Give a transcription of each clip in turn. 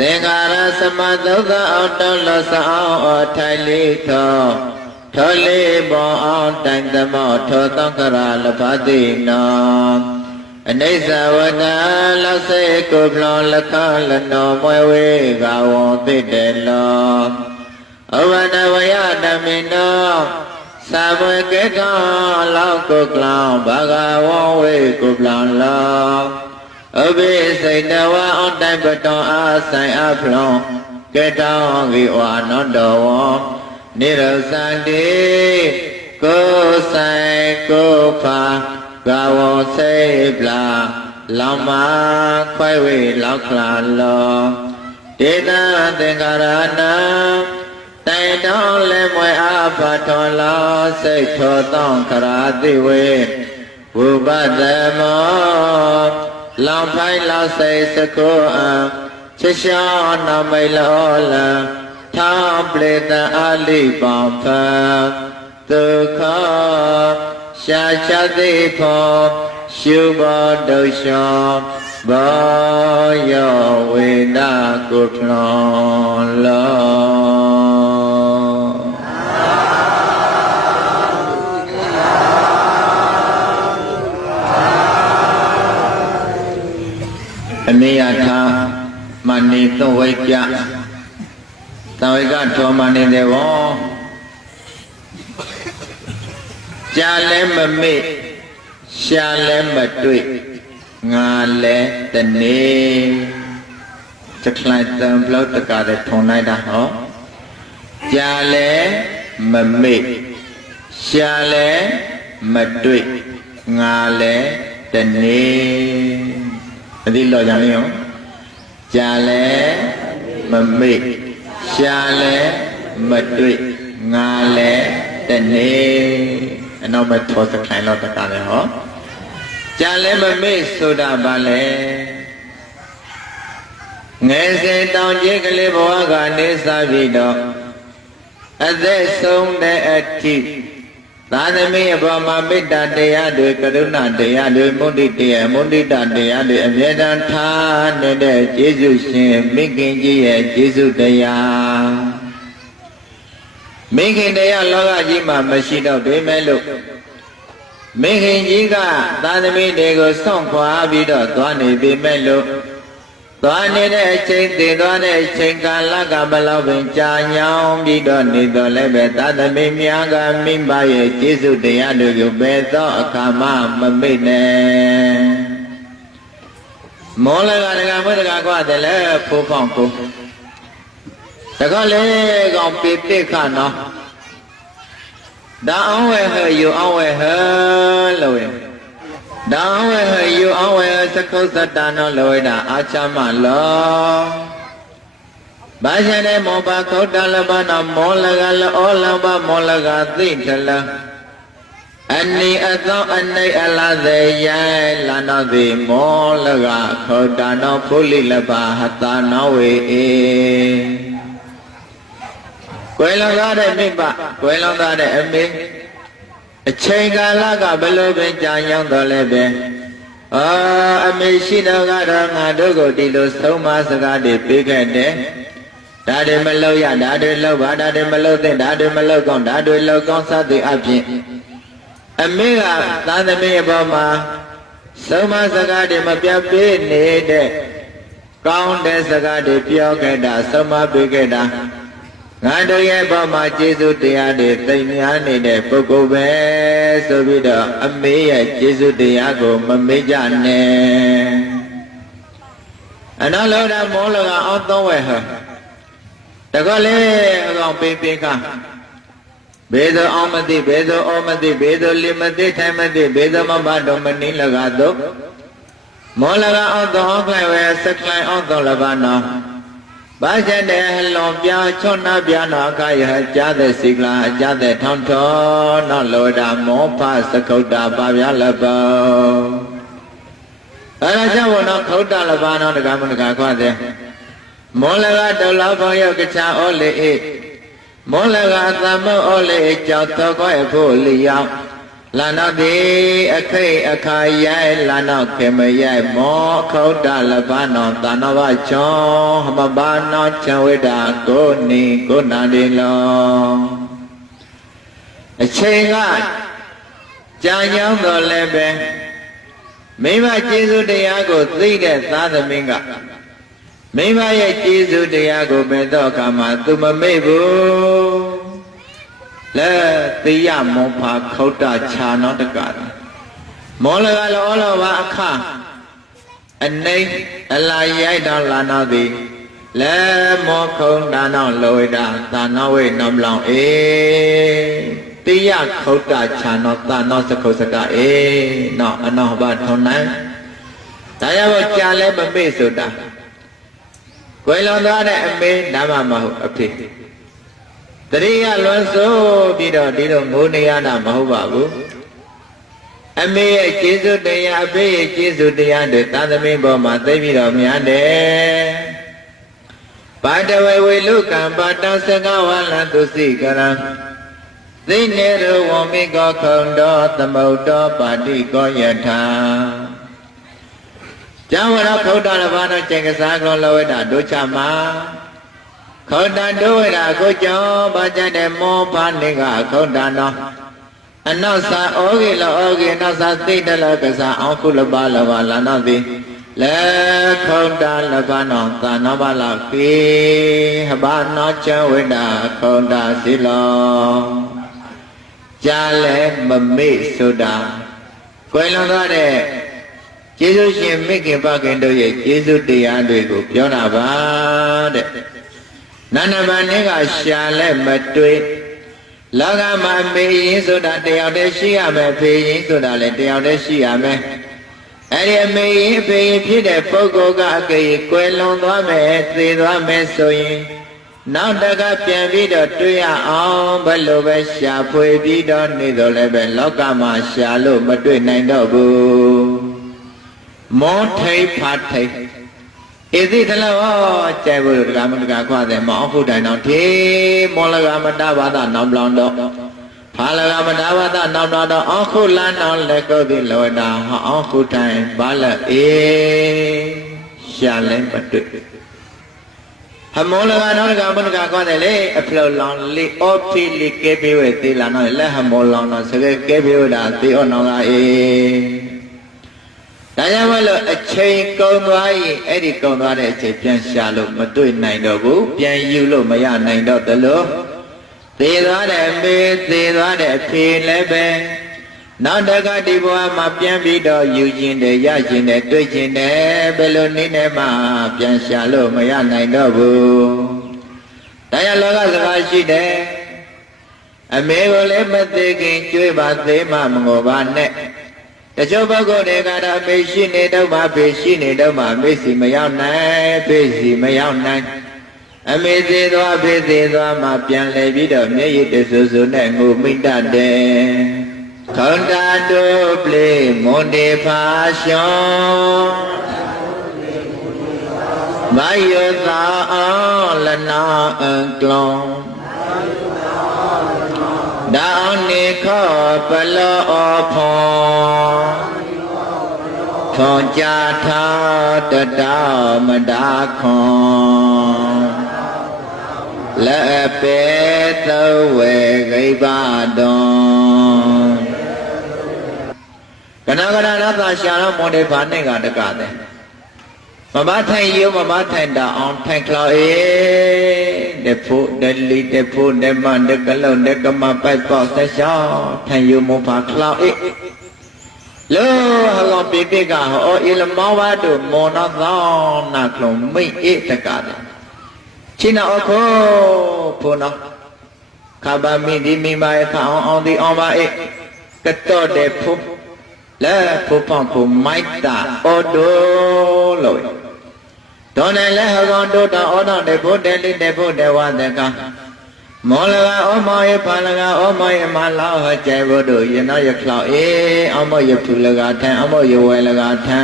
သင်္ကာရသမသုဒ္ဓအောင်တောလဆောင်အထိုင်လေးသောထောလေးပေါ်အောင်တိုင်သမောထောသောကရလဖတိနောအနိစ္စဝတ္တလောက်စေကိုပလောလခလနောမွယ်ဝေကဝံသိတေလောဩဝနဝယတမိနောသာဝေကေကောလောက်ကိုကလောင်ဘာဂဝံဝေကိုပလောလော အဘိစိတ်တဝအောင်တိုင်ပတောအာဆိုင်အဖလောကေတောဝိဝါနောတောဝံနိရောသန္တိကိုဆိုင်ကိုဖာဂဝောစိတ်ပလာလောင်မာခွဲဝေလောက်ခလာလောဒေတာသင်္ကာရဏံတိုင်တောင်းလဲမွယ်အားဖတ်တော်လောစိတ်ထောတောင်းခရာတိဝေဝုပတမော လောင်ဖိုင်လောက်စိတ်စကောအံချစ်ရှောင်းနမိတ်လောလံထာပလေတအာလိပောင်ဖံဒုက္ခရှာချတိဖောရှုဘောဒုရှောဘောယောဝေဒကုထလော အနိယထာမဏိသဝိကသဝိကထောမဏိတေဝောကြာလဲမမေ့ရှာလဲမတွေ့ငါလဲတနေ့จะคลายเติมแล้วตะกาได้ทนได้ดาဟောကြာလဲမမေ့ရှာလဲမတွေ့ငါလဲတနေ့ အဒီလောကြလေးရောကြာလဲမမေ့ရှာလဲမတွေ့ငါလဲတနေ့အနောက်မဲ့ထောစခိုင်းတော့တကလည်းဟောကြာလဲမမေ့ဆိုတာဘာလဲငယ်စဉ်တောင်ကြီးကလေးဘဝကနေစပြီးတော့အသက်ဆုံးတဲ့အထိ သာသမီအပေါ်မှာမေတ္တာတရားတွေကရုဏာတရားတွေမုဒိတရားမုဒိတတရားတွေအမြဲတမ်းထားနေတဲ့ကျေးဇူးရှင်မိခင်ကြီးရဲ့ကျေးဇူးတရားမိခင်တရားလောကကြီးမှာမရှိတော့ပေမဲ့လို့မိခင်ကြီးကသာသမီတွေကိုစွန့်ခွာပြီးတော့သွားနေပေမဲ့လို့ သွားနေတဲ့အချိန်တည်သွားတဲ့အချိန်ကာလကဘလောက်ပင်ကြာညောင်းပြီးတော့နေတော့လည်းပဲသာသမီများကမိဘရဲ့ကျေးဇူးတရားတွေကိုဘယ်သောအခါမှမမေ့နဲ့မောလကတကမွေးတကကွာတယ်လေဖိုးဖောင်းကိုတကလည်းကောင်ပိပိခနော်ဒါအောင်ဝဲဟဲ့ယူအောင်ဝဲဟဲ့လို့ဝင် ဒါဝေဟယူအဝေသကုသတ္တနောလောဝိဒအာချမလောဘာရှင်တဲ့မောပါခௌတလဘနာမောလကလောလဘမောလကသိထလအနိအသောအနိအလသေယလနောတိမောလကခௌတနောဖုလိလဘဟတနောဝေဧကွယ်လွန်သားတဲ့မိဘကွယ်လွန်သားတဲ့အမေ အချိန်ကာလကဘယ်လိုပဲကြာရောက်တော့လဲပဲအာအမေရှိတော်ကတော့ငါတို့ကိုဒီလိုဆုံးမစကားတွေပေးခဲ့တယ်ဒါတွေမလုပ်ရဒါတွေလုပ်ပါဒါတွေမလုပ်သင့်ဒါတွေမလုပ်ကောင်းဒါတွေလုပ်ကောင်းစသည်အပြင်အမေကသာသမီအပေါ်မှာဆုံးမစကားတွေမပြတ်ပေးနေတဲ့ကောင်းတဲ့စကားတွေပြောခဲ့တာဆုံးမပေးခဲ့တာ ငါတို့ရဲ့ဘောမှာကျေးဇူးတရားတွေသိများနေတဲ့ပုဂ္ဂိုလ်ပဲဆိုပြီးတော့အမေရဲ့ကျေးဇူးတရားကိုမမေ့ကြနဲ့အနာလောဒမောလကအောင်သုံးဝဲဟတကောလေအကောင်ပင်ပင်ကဘေဇောအောင်မသိဘေဇောအောမသိဘေဇောလိမသိထိုင်မသိဘေဇောမဘတော်မနိလကတော့မောလကအောင်သုံးအောင်ခိုင်ဝဲစက္လိုင်အောင်သုံးလဘာနော ဘာချက်တဲ့လွန်ပြချွန်နာပြနာခယကြားတဲ့စိကလာကြားတဲ့ထောင်းထောနောက်လောတာမောဖစကုတ္တာပါဗျာလဘောအဲဒါကြောင့်ဘုနောခုတ်တလဘာနောတကမတကခွတဲ့မောလကတောလဘောယောကချာဩလေဧမောလကသမ္မောဩလေကြောက်သောကောအဖို့လျောက် လာနောတိအခိတ်အခါရိုက်လာနောခေမရိုက်မောခောတလဘနောတဏဝချောဟမဘာနောချံဝိတာကိုနိကိုနာဒီလောအချိန်ကကြာညောင်းတော်လည်းပဲမိမကျေးဇူးတရားကိုသိတဲ့သာသမီးကမိမရဲ့ကျေးဇူးတရားကိုဘယ်တော့ခါမှသူမမေ့ဘူး လဲသိရမောဖာခောတခြာနောတကရမောလကလောလောဘအခအနေအလာရိုက်တော်လာနာသည်လဲမောခုံဒါနောလောဝိတာသာနောဝိနောမလောင်အေတိယခောတခြာနောသာနောစကုစကအေနောအနောဘထုံနိုင်ဒါရဘောကြာလဲမမေ့ဆိုတာကွယ်လွန်သွားတဲ့အမေဒါမှမဟုတ်အဖေ တရိယလွန်စိုးပြီးတော့ဒီလိုငိုနေရတာမဟုတ်ပါဘူးအမေရဲ့ကျေးဇူးတရားအဖေရဲ့ကျေးဇူးတရားတွေသာသမီဘောမှာသိပြီးတော့များတယ်ပါတဝေဝေလူကံပါတသကဝလသုစိကရံသိနေရဝမိကောခုံတော်သမုတ်တော်ပါတိကောယထာကျောင်းဝရခௌတရဘာနောចេကစားကောလောဝိတာဒုချမှာ ခောတဒုဝိတာကိုကြောင့်ဘာကြတဲ့မောဖာနေကခောတနောအနောက်စာဩဂေလောဩဂေနောက်စာသိတလကစားအောင်ခုလပါလပါလာနောတိလေခောတလပနောသာနောပါလကေဟဘာနောချဝိတာခောတစီလောကြားလဲမမေ့ဆိုတာကွယ်လွန်သွားတဲ့ကျေးဇူးရှင်မိခင်ဖခင်တို့ရဲ့ကျေးဇူးတရားတွေကိုပြောတာပါတဲ့ နန္ဒဗန်နဲ့ကရှာလဲမတွေ့လောကမှာမေရင်ဆိုတာတယောက်တည်းရှိရမယ်ဖေရင်ဆိုတာလည်းတယောက်တည်းရှိရမယ်အဲ့ဒီအမေရင်အဖေရင်ဖြစ်တဲ့ပုဂ္ဂိုလ်ကအကြေကွယ်လွန်သွားမယ်သေသွားမယ်ဆိုရင်နောက်တကပြန်ပြီးတော့တွေ့ရအောင်ဘယ်လိုပဲရှာဖွေပြီးတော့နေတော့လည်းပဲလောကမှာရှာလို့မတွေ့နိုင်တော့ဘူးမောထိတ်ဖာထိတ် ဣတိတလောကျဲဘူးဒကာမဒကာခွာတယ်မောအခုတိုင်တော့ထေမောလကမတဘာသာနောက်လောင်တော့ဖာလကမတဘာသာနောက်တော့တော့အခုလန်းတော့လက်ကုတ်ဒီလောတာဟောအခုတိုင်ဘာလက်အေးရှာလဲမတွေ့ဟမောလကနောဒကာမဒကာခွာတယ်လေအဖလောလောင်လေအော်ဖီလီကေပေဝဲသေးလာတော့လက်ဟမောလောင်တော့စကဲကေပေဝတာသေအောင်တော့ကအေး ဒါကြောင့်မလို့အချိန်ကုန်သွားရင်အဲ့ဒီကုန်သွားတဲ့အချိန်ပြန်ရှာလို့မတွေ့နိုင်တော့ဘူးပြန်ယူလို့မရနိုင်တော့သလိုသေသွားတဲ့အမေသေသွားတဲ့အဖေလည်းပဲနောက်တကဒီဘဝမှာပြန်ပြီးတော့ယူခြင်းတယ်ရခြင်းတယ်တွေ့ခြင်းတယ်ဘယ်လိုနည်းနဲ့မှပြန်ရှာလို့မရနိုင်တော့ဘူးဒါကြောင့်လောကစကားရှိတယ်အမေကိုလည်းမသေးခင်ကြွေးပါသေးမှမငောပါနဲ့ တချို့ပုဂ္ဂိုလ်တွေကတော့မေရှိနေတော့မှဖေရှိနေတော့မှမေစီမရောက်နိုင်ဖေစီမရောက်နိုင်အမေသေးသွားဖေသေးသွားမှပြန်လဲပြီးတော့မျက်ရည်တဆူဆူနဲ့ငိုမိတတ်တယ်ခန္ဓာတို့ပလေမွန်တေဖာရှောမယောသာအောင်လနာအံကလောဒါအောင်နေခောပလောအဖော ထွန်ကြထာတတမဒါခွန်လက်ပေသဝေဂိဗတောကနကရဏသရှာရမောတေဘာနဲ့ကတကတဲ့မမထိုင်ယောမမထိုင်တာအောင်ထိုင်ကလောအေတဖို့တလီတဖို့တမတကလုံးတကမပိုက်ပေါက်သရှောင်းထိုင်ယောမဖာကလောအေ လောဟလောပိပိကဟောဣလမောဝတုမောနသောနာကလုံးမိတ်အေတကတဲ့ချိနာအခုဖို့နော်ခဘာမိဒီမိမယသအောင်အောင်ဒီအောင်ပါအေကတော့တဲ့ဖို့လဲဖို့ပေါန့်ဖို့မိုက်တာအော်တိုလို့ဒေါ်နယ်လဲဟကောင်တိုးတာအော်တော့တဲ့ဖို့တဲ့လိတဲ့ဖို့တဲ့ဝါတဲ့က မောလကဩမောယဖာလကဩမောယမလာဟကျဲဘုဒ္ဓယနောယခလောက်အေအမောယဖူလကထံအမောယဝဲလကထံ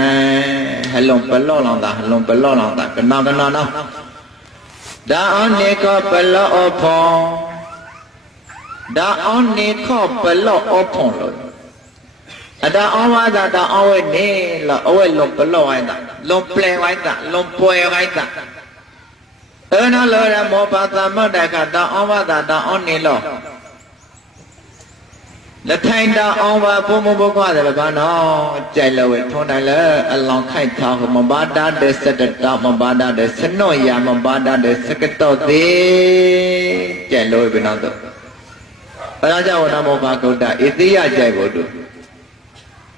ဟလုံပလော့လောင်တာဟလုံပလော့လောင်တာကနောကနောနောဒါအောင်နေခောပလော့အဖောဒါအောင်နေခောပလော့အဖောလို့အတဩဝါဒတအဝဲနေလောအဝဲလုံးပလောဝိုင်းတာလုံးပလဲဝိုင်းတာလုံးပွဲဝိုင်းတာ အဲနော်လောရမောပါသမတ်တကတဩဝါဒတဩနေလောလက်ထိုင်တာအောင်ပါဘုံဘုံဘုခွာတယ်ဘာနော်ကြိုက်လို့ထုံးတယ်လေအလောင်းခိုက်ထားမဘာတာတဲ့စတတမဘာတာတဲ့စနော့ရမဘာတာတဲ့စကတော့သေးကြိုက်လို့ဘယ်နော်တော့ဘုရားကြောင့်နမောပါကုတ္တဣတိယကြိုက်ဖို့တို့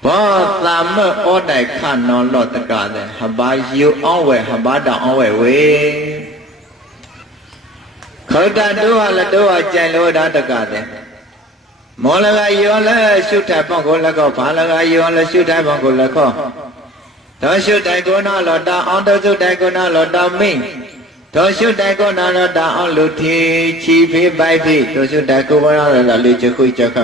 ဘောသမ္မဩတိုင်ခနောလောတကတဲ့ဟဘာယုအောင်ဝဲဟဘာတောင်အောင်ဝဲဝေ ခောတတို့ဟာလည်းတို့ဟာကြိုက်လို့ဒါတကတဲ့မောလကယောလဲရှုထပ်ပေါကိုလည်းကောဘာလကယောလဲရှုထပ်ပေါကိုလည်းခောသောရှုတိုင်ကိုနာလောတာအောင်တစုတိုင်ကိုနာလောတာမိသောရှုတိုင်ကိုနာလောတာအောင်လူထီချီဖေးပိုက်ဖေးသောရှုတိုင်ကိုဝရလာလေချခွိချခံ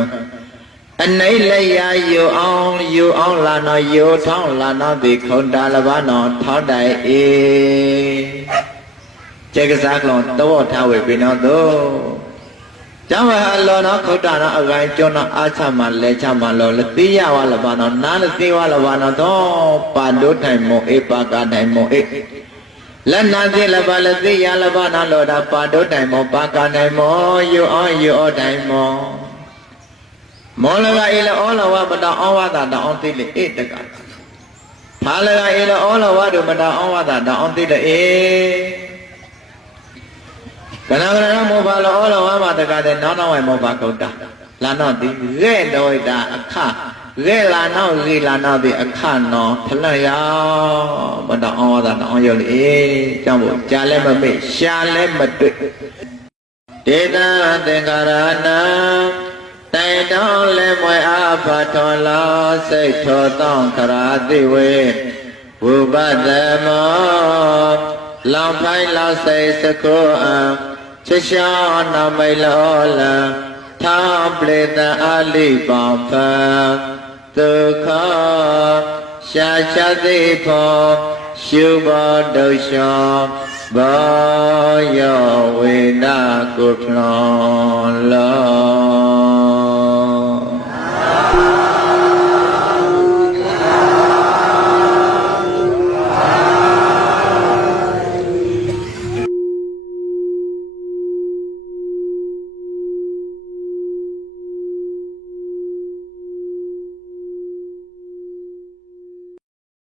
အနိလျာယုအောင်ယုအောင်လာနောယုထောင်းလာနောဒီခုံတာလဘာနောထောင်းတိုင်အေ ကျေကစားကလုံးတောထားဝေပိနောသောကျောင်းဝဟာလောနောခုတ်တာနောအကိုင်းကျောနောအာချမလဲချမလောလသိရဝလဘာနောနာလသိဝလဘာနောသောပါဒုထိုင်မောအေပါကထိုင်မောအေလက်နာသိလဘာလသိရလဘာနာလောတာပါဒုတိုင်မောပါကတိုင်မောယုအောင်ယုအောတိုင်မောမောလကအေလဩလဝမတဩဝါဒတအောင်သိလေအေတကဖာလကအေလဩလဝဒမတဩဝါဒတအောင်သိလေအေ ကနကရမောဘာလောဩလဝမတကတဲ့နောက်နောက်ဝေမောဘာကုတ်တာလာနောတိရဲတော်တာအခရဲလာနောက်ရီလာနောက်ဒီအခနောဖလတ်ယောမတဩဝါဒတအောင်ရုပ်လေအေကြောင့်မို့ကြာလဲမမေ့ရှာလဲမတွေ့ဒေတာသင်္ကာရဏံတိုင်တောင်းလဲမွယ်အားဖတ်တော်လောစိတ်ထောတောင်းခရာတိဝေဝုပတမောလောင်ဖိုင်လောက်စိတ်စကောအံ ချစ်ရှောင်းနမိတ်လောလံသာပလေတအာလိပောင်ဖံဒုက္ခရှာရှာသိဖို့ရှုဘောဒုရှောဘောယောဝေနာကုထလော